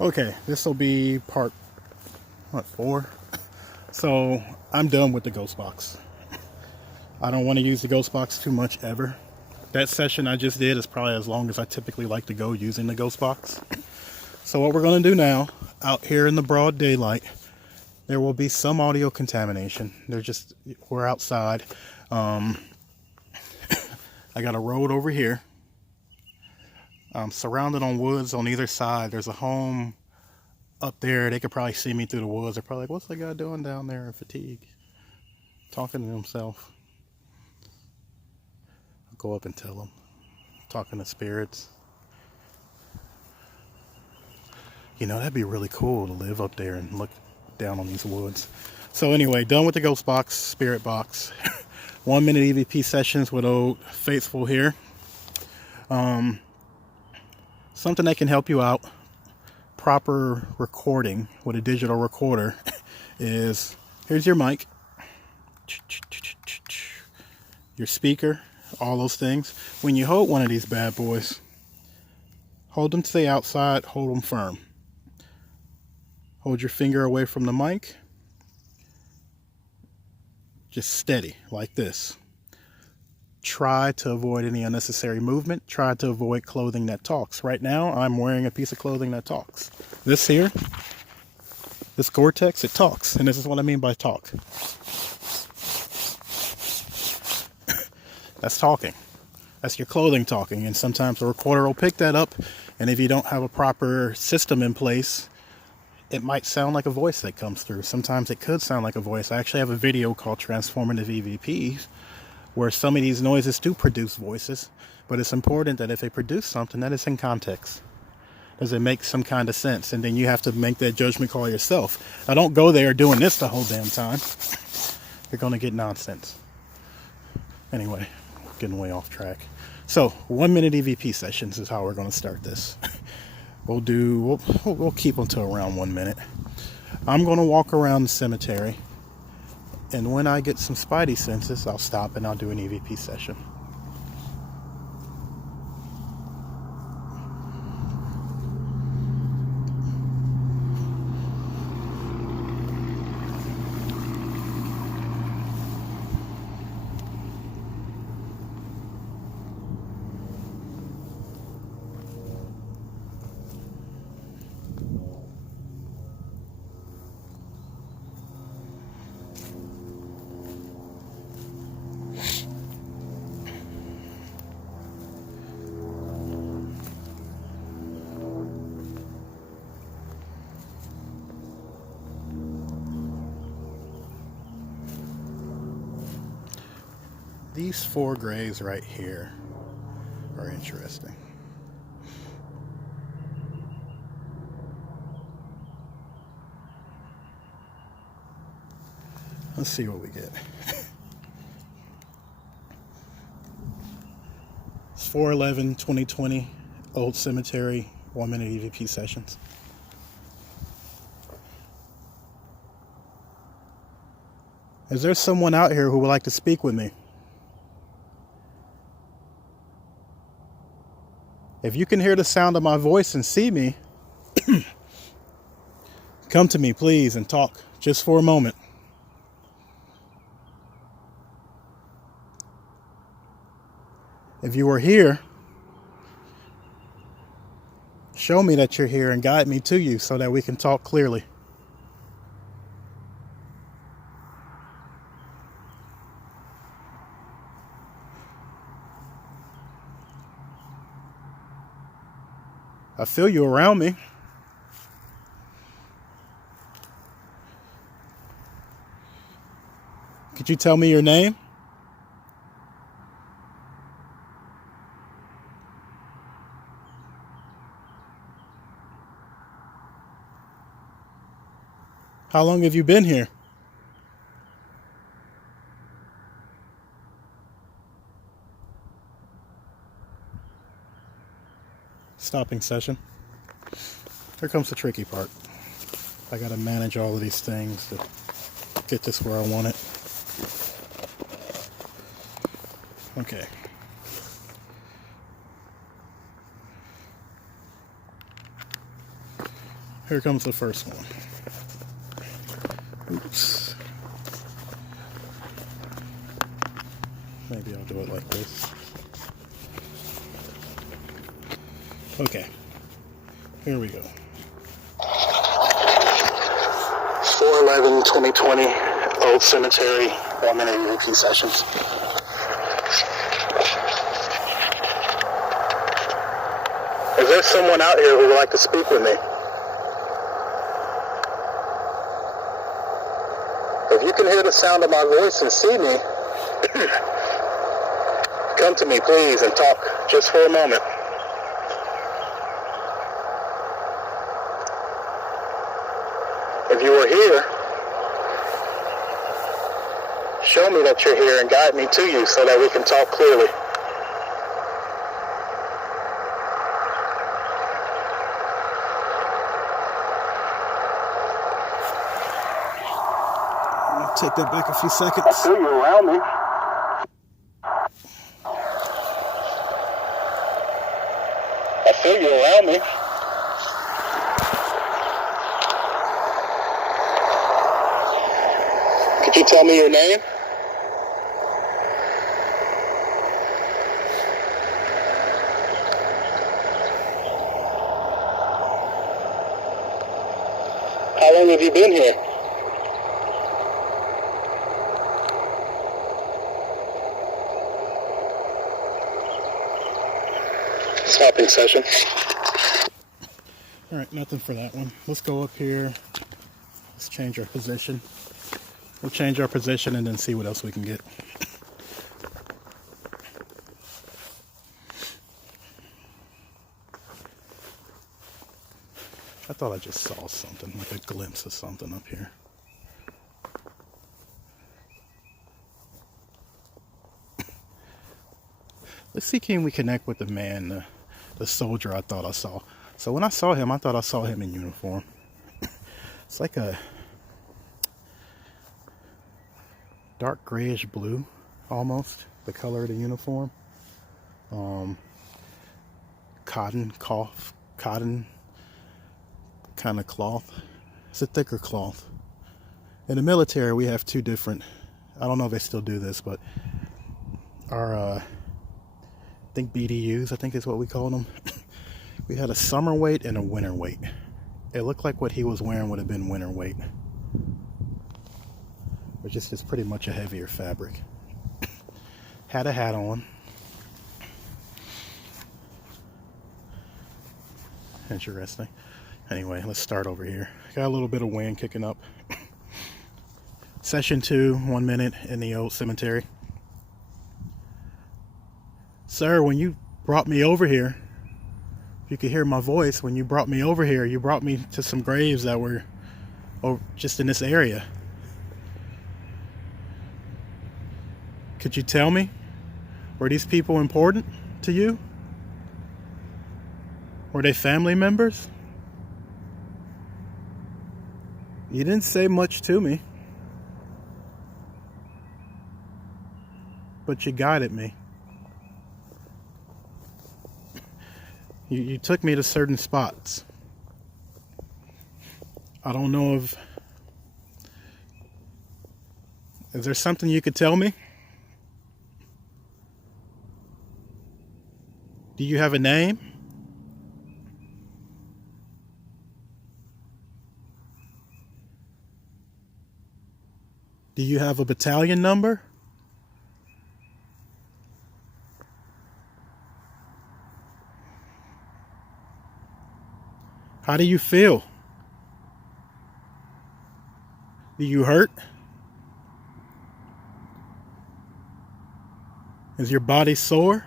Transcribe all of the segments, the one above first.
Okay, this will be part, what, 4? So, I'm done with the ghost box. I don't want to use the ghost box too much ever. That session I just did is probably as long as I typically like to go using the ghost box. So what we're going to do now, out here in the broad daylight, there will be some audio contamination. We're outside. I got a road over here. I'm surrounded on woods on either side. There's a home up there. They could probably see me through the woods. They're probably like, what's that guy doing down there in fatigue? Talking to himself. I'll go up and tell him. Talking to spirits. You know, that'd be really cool to live up there and look down on these woods. So anyway, done with the ghost box, spirit box. 1 minute EVP sessions with old faithful here. Something that can help you out. Proper recording with a digital recorder is, here's your mic, your speaker, all those things. When you hold one of these bad boys, hold them to the outside, hold them firm. Hold your finger away from the mic. Just steady, like this. Try to avoid any unnecessary movement. Try to avoid clothing that talks. Right now, I'm wearing a piece of clothing that talks. This here, this Gore-Tex, it talks. And this is what I mean by talk. That's talking. That's your clothing talking. And sometimes the recorder will pick that up. And if you don't have a proper system in place, it might sound like a voice that comes through. Sometimes it could sound like a voice. I actually have a video called Transformative EVPs, where some of these noises do produce voices, but it's important that if they produce something, that it's in context. Does it make some kind of sense? And then you have to make that judgment call yourself. Now, don't go there doing this the whole damn time. You're going to get nonsense. Anyway, getting way off track. So, 1 minute EVP sessions is how we're going to start this. We'll keep them to around 1 minute. I'm going to walk around the cemetery. And when I get some spidey senses, I'll stop and I'll do an EVP session. These 4 grays right here are interesting. Let's see what we get. It's 4/11/2020, Old Cemetery, 1 minute EVP sessions. Is there someone out here who would like to speak with me? If you can hear the sound of my voice and see me, come to me, please, and talk just for a moment. If you are here, show me that you're here and guide me to you so that we can talk clearly. I feel you around me. Could you tell me your name? How long have you been here? Stopping session. Here comes the tricky part. I gotta manage all of these things to get this where I want it. Okay. Here comes the first one. Oops. Maybe I'll do it like this. Okay. Here we go. 4/11/2020, Old Cemetery, 1-minute EVP sessions. Is there someone out here who would like to speak with me? If you can hear the sound of my voice and see me, come to me, please, and talk just for a moment. If you are here, show me that you're here and guide me to you so that we can talk clearly. I'll take that back a few seconds. I feel you around me. I feel you around me. Could you tell me your name? How long have you been here? Stopping session. All right, nothing for that one. Let's go up here. Let's change our position. We'll change our position and then see what else we can get. I thought I just saw something, like a glimpse of something up here. Let's see, can we connect with the man, the soldier I thought I saw. So when I saw him, I thought I saw him in uniform. It's like a dark grayish blue, almost, the color of the uniform. Cotton kind of cloth. It's a thicker cloth. In the military, we have two different, I don't know if they still do this, but our, I think BDUs, I think is what we call them. We had a summer weight and a winter weight. It looked like what he was wearing would have been winter weight, which is just pretty much a heavier fabric. Had a hat on. Interesting. Anyway, let's start over here. Got a little bit of wind kicking up. Session 2, 1 minute in the old cemetery. Sir, when you brought me over here, you could hear my voice. When you brought me over here, you brought me to some graves that were just in this area. Could you tell me, were these people important to you? Were they family members? You didn't say much to me, but you guided me. You took me to certain spots. I don't know if... Is there something you could tell me? Do you have a name? Do you have a battalion number? How do you feel? Do you hurt? Is your body sore?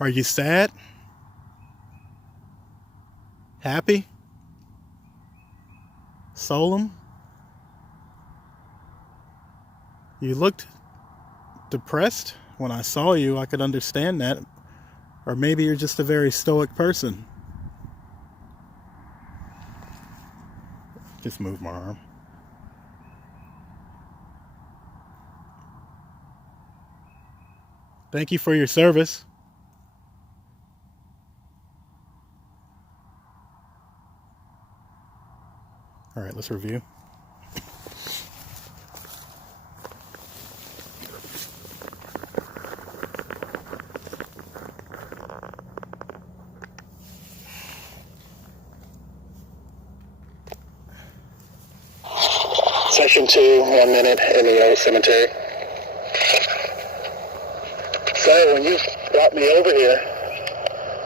Are you sad? Happy? Solemn? You looked depressed. When I saw you, I could understand that. Or maybe you're just a very stoic person. Just move my arm. Thank you for your service. All right, let's review. Session 2, 1 minute in the old cemetery. So when you brought me over here,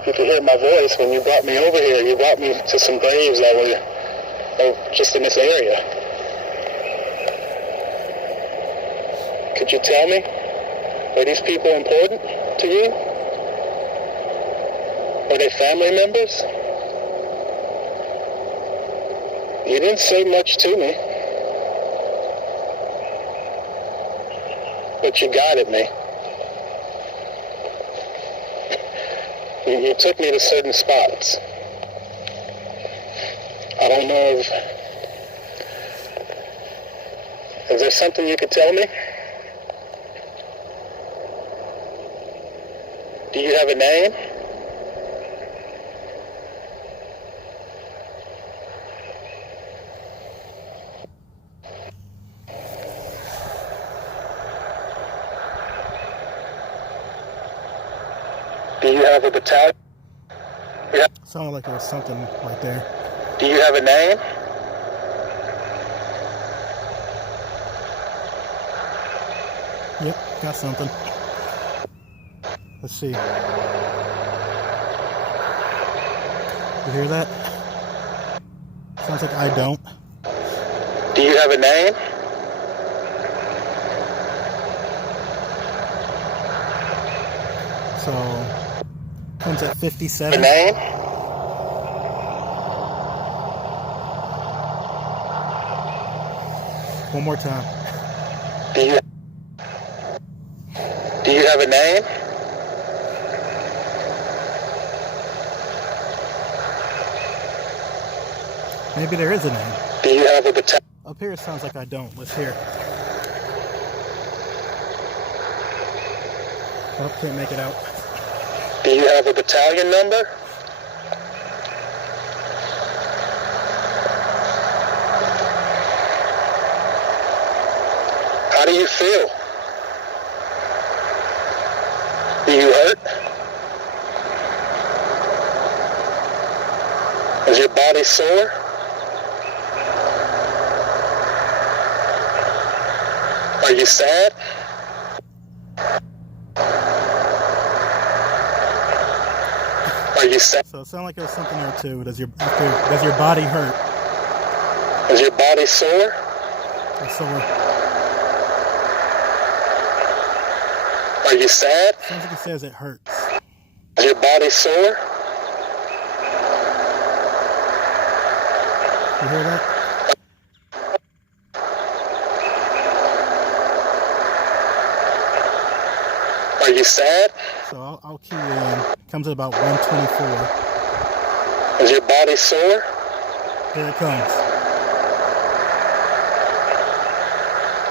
if you could hear my voice, when you brought me over here, you brought me to some graves that were just in this area. Could you tell me, were these people important to you? Were they family members? You didn't say much to me, but you guided me. You took me to certain spots. I don't know is there something you could tell me? Do you have a name? Do you have a battalion? Yeah. Sounded like there was something right there. Do you have a name? Yep, got something. Let's see. You hear that? Sounds like I don't. Do you have a name? So, comes at A 57. name? One more time. Do you have a name? Maybe there is a name. Do you have a battalion? Up here it sounds like I don't. Let's hear. Oh, can't make it out. Do you have a battalion number? How do you feel? Do you hurt? Is your body sore? Are you sad? Are you sad? So it sounds like there's something there too. Does your body hurt? Is your body sore? Or sore? Are you sad? Sounds like it says it hurts. Is your body sore? You hear that? Are you sad? So I'll key in. Comes at about 124. Is your body sore? Here it comes.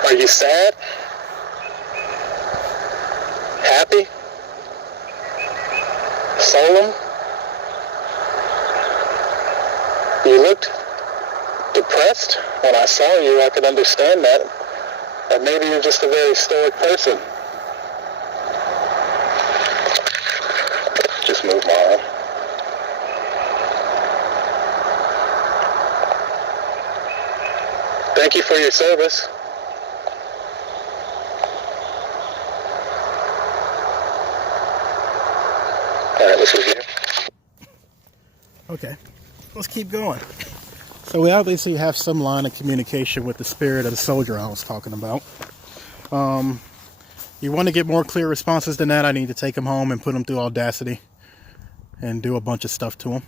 Are you sad? Happy? Solemn? You looked depressed when I saw you. I could understand that. But maybe you're just a very stoic person. Just move my arm. Thank you for your service. All right, let's review. Okay, let's keep going. So we obviously have some line of communication with the spirit of the soldier I was talking about. You want to get more clear responses than that, I need to take him home and put him through Audacity and do a bunch of stuff to him.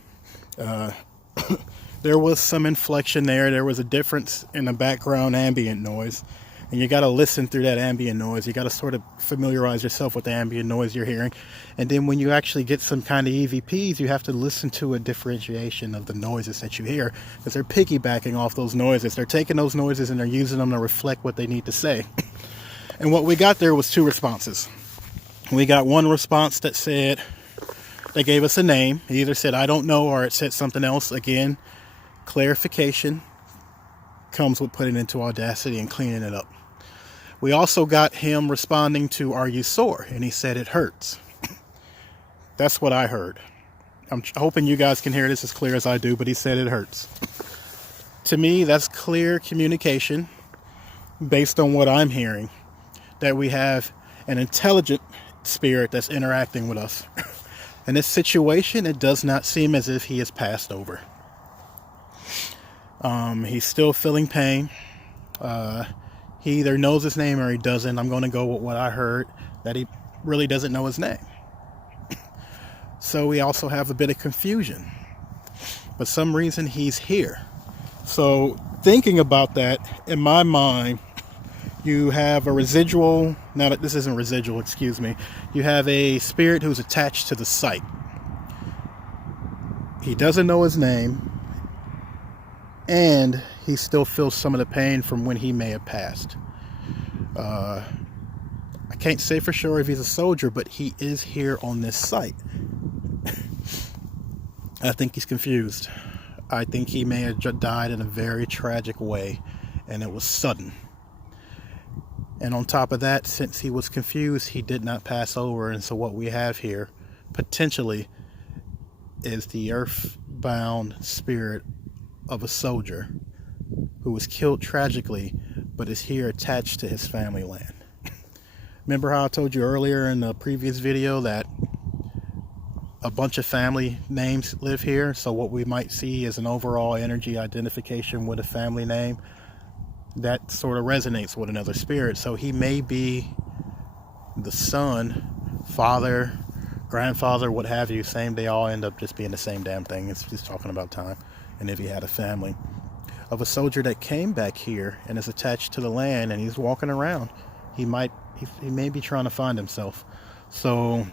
There was some inflection there. There was a difference in the background ambient noise. And you got to listen through that ambient noise. You got to sort of familiarize yourself with the ambient noise you're hearing. And then when you actually get some kind of EVPs, you have to listen to a differentiation of the noises that you hear, because they're piggybacking off those noises. They're taking those noises and they're using them to reflect what they need to say. And what we got there was two responses. We got one response that said, they gave us a name. It either said, I don't know, or it said something else. Again, clarification. comes with putting it into Audacity and cleaning it up. We also got him responding to "Are you sore?" and he said it hurts. That's what I heard. I'm hoping you guys can hear this as clear as I do, but he said it hurts. To me, that's clear communication based on what I'm hearing, that we have an intelligent spirit that's interacting with us. In this situation, it does not seem as if he has passed over. He's still feeling pain. He either knows his name or he doesn't. I'm going to go with what I heard, that he really doesn't know his name. So we also have a bit of confusion. For some reason, he's here. So thinking about that, in my mind, you have a residual, now that this isn't residual, excuse me, you have a spirit who's attached to the site. He doesn't know his name, and he still feels some of the pain from when he may have passed. I can't say for sure if he's a soldier, but he is here on this site. I think he's confused. I think he may have died in a very tragic way, and it was sudden. And on top of that, since he was confused, he did not pass over. And so what we have here, potentially, is the earthbound spirit of a soldier who was killed tragically, but is here attached to his family land. Remember how I told you earlier in the previous video that a bunch of family names live here? So what we might see is an overall energy identification with a family name that sort of resonates with another spirit. So he may be the son, father, grandfather, what have you. Same, they all end up just being the same damn thing. It's just talking about time. And if he had a family of a soldier that came back here and is attached to the land and he's walking around, he may be trying to find himself. So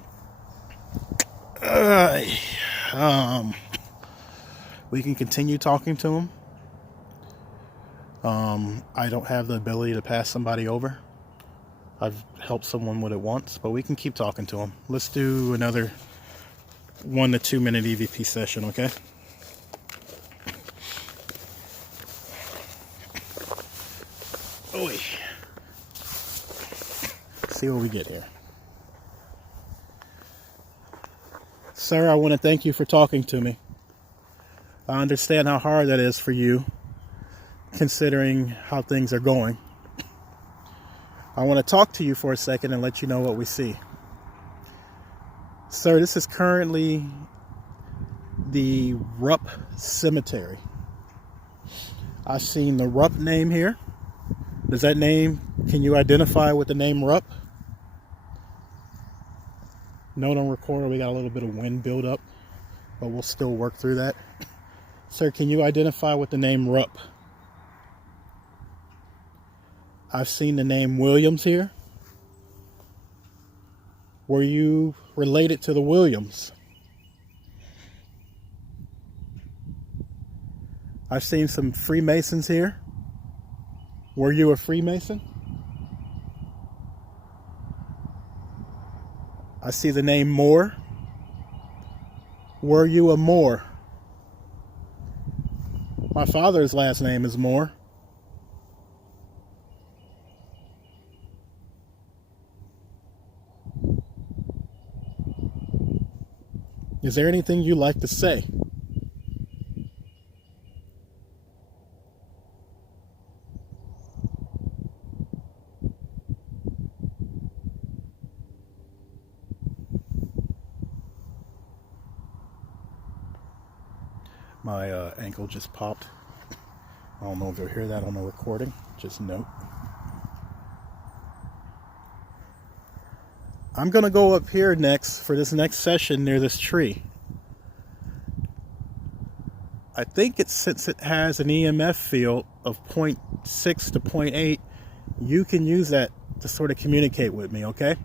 we can continue talking to him. I don't have the ability to pass somebody over. I've helped someone with it once, but we can keep talking to him. Let's do another 1 to 2 minute EVP session, okay? Oi. See what we get here. Sir, I want to thank you for talking to me. I understand how hard that is for you, considering how things are going. I want to talk to you for a second and let you know what we see. Sir, this is currently the Rupp Cemetery. I've seen the Rupp name here. Does that name, can you identify with the name Rupp? Note on recorder, we got a little bit of wind build up, but we'll still work through that. Sir, can you identify with the name Rupp? I've seen the name Williams here. Were you related to the Williams? I've seen some Freemasons here. Were you a Freemason? I see the name Moore. Were you a Moore? My father's last name is Moore. Is there anything you'd like to say? My ankle just popped. I don't know if you'll hear that on the recording. Just note. I'm going to go up here next for this next session near this tree. I think since it has an EMF field of 0.6 to 0.8, you can use that to sort of communicate with me, okay?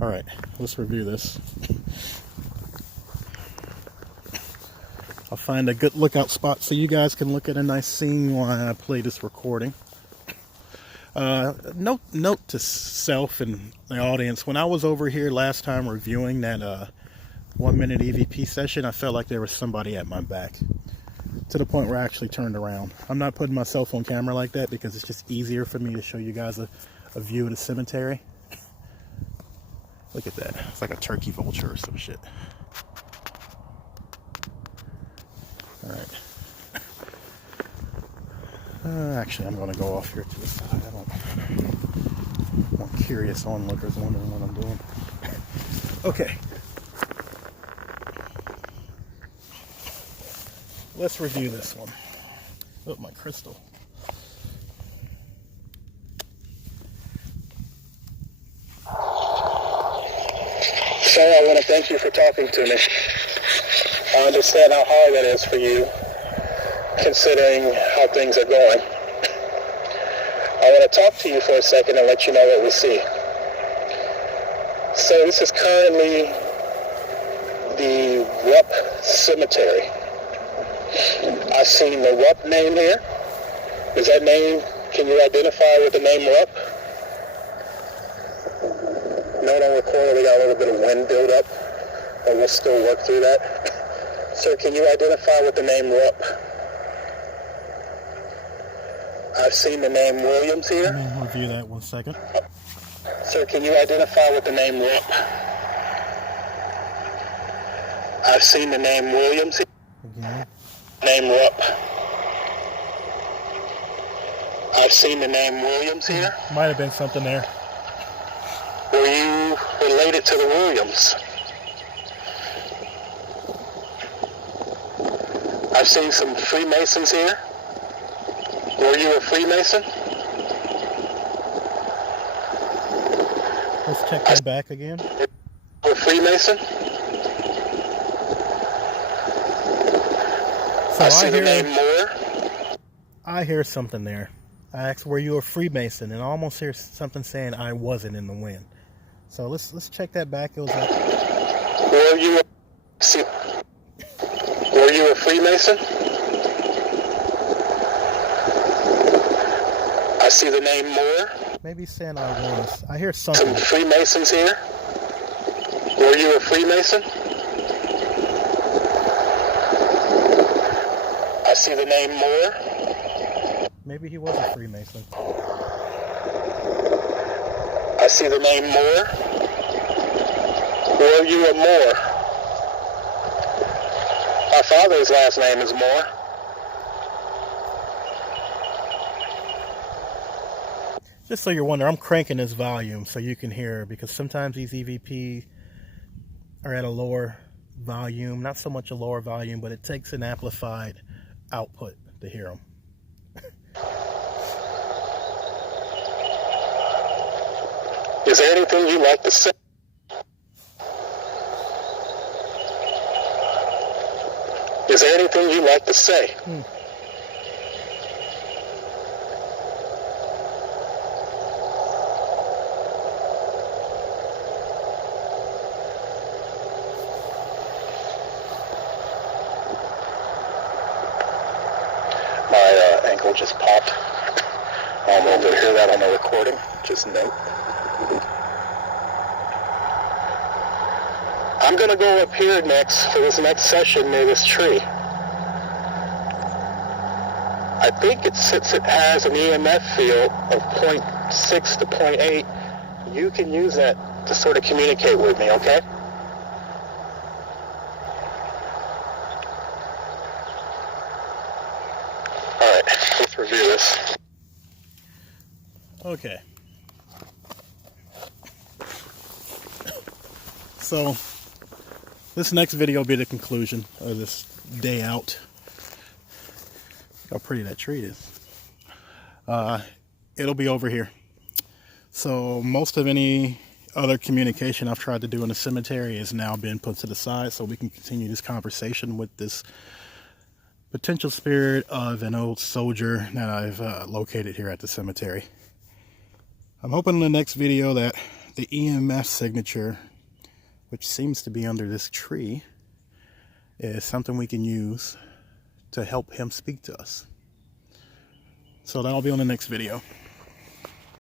All right, let's review this. I'll find a good lookout spot so you guys can look at a nice scene while I play this recording. Note to self and the audience, when I was over here last time reviewing that 1 minute EVP session, I felt like there was somebody at my back, to the point where I actually turned around. I'm not putting myself on camera like that because it's just easier for me to show you guys a view of the cemetery. Look at that. It's like a turkey vulture or some shit. Alright. Actually, I'm going to go off here to the side. I don't want curious onlookers wondering what I'm doing. Okay. Let's review this one. Oh, my crystal. So I want to thank you for talking to me. I understand how hard that is for you, considering how things are going. I want to talk to you for a second and let you know what we see. So this is currently the Rupp Cemetery. I've seen the Rupp name here. Is that name, can you identify with the name Rupp? Note on recorder, we got a little bit of wind buildup, but we'll still work through that. Sir, can you identify with the name Rupp? I've seen the name Williams here. Let me review that 1 second. Sir, can you identify with the name Rupp? I've seen the name Williams here. Again. Name Rupp. I've seen the name Williams here. Might have been something there. Were you related to the Williams? I've seen some Freemasons here. Were you a Freemason? Let's check that back again. A Freemason? So I see the name Moore. I hear something there. I asked, were you a Freemason? And I almost hear something saying I wasn't in the wind. So let's check that back. It was like, were you a Freemason? I see the name Moore. maybe saying I was. I hear something. Some Freemasons here. Were you a Freemason? I see the name Moore. Maybe he was a Freemason. I see the name Moore. Were you a Moore? My father's last name is Moore. Just so you're wondering, I'm cranking this volume so you can hear, because sometimes these EVP are at a lower volume. Not so much a lower volume, but it takes an amplified output to hear them. Is there anything you'd like to say? Is there anything you'd like to say? My ankle just popped. I don't know if you'll hear that on the recording. Just note. I'm going to go up here next for this next session near this tree. I think it has an EMF field of 0.6 to 0.8. You can use that to sort of communicate with me, okay? Alright, let's review this. Okay. So, this next video will be the conclusion of this day out. Look how pretty that tree is. It'll be over here. So, most of any other communication I've tried to do in the cemetery has now been put to the side so we can continue this conversation with this potential spirit of an old soldier that I've located here at the cemetery. I'm hoping in the next video that the EMF signature, which seems to be under this tree, is something we can use to help him speak to us. So that'll be on the next video.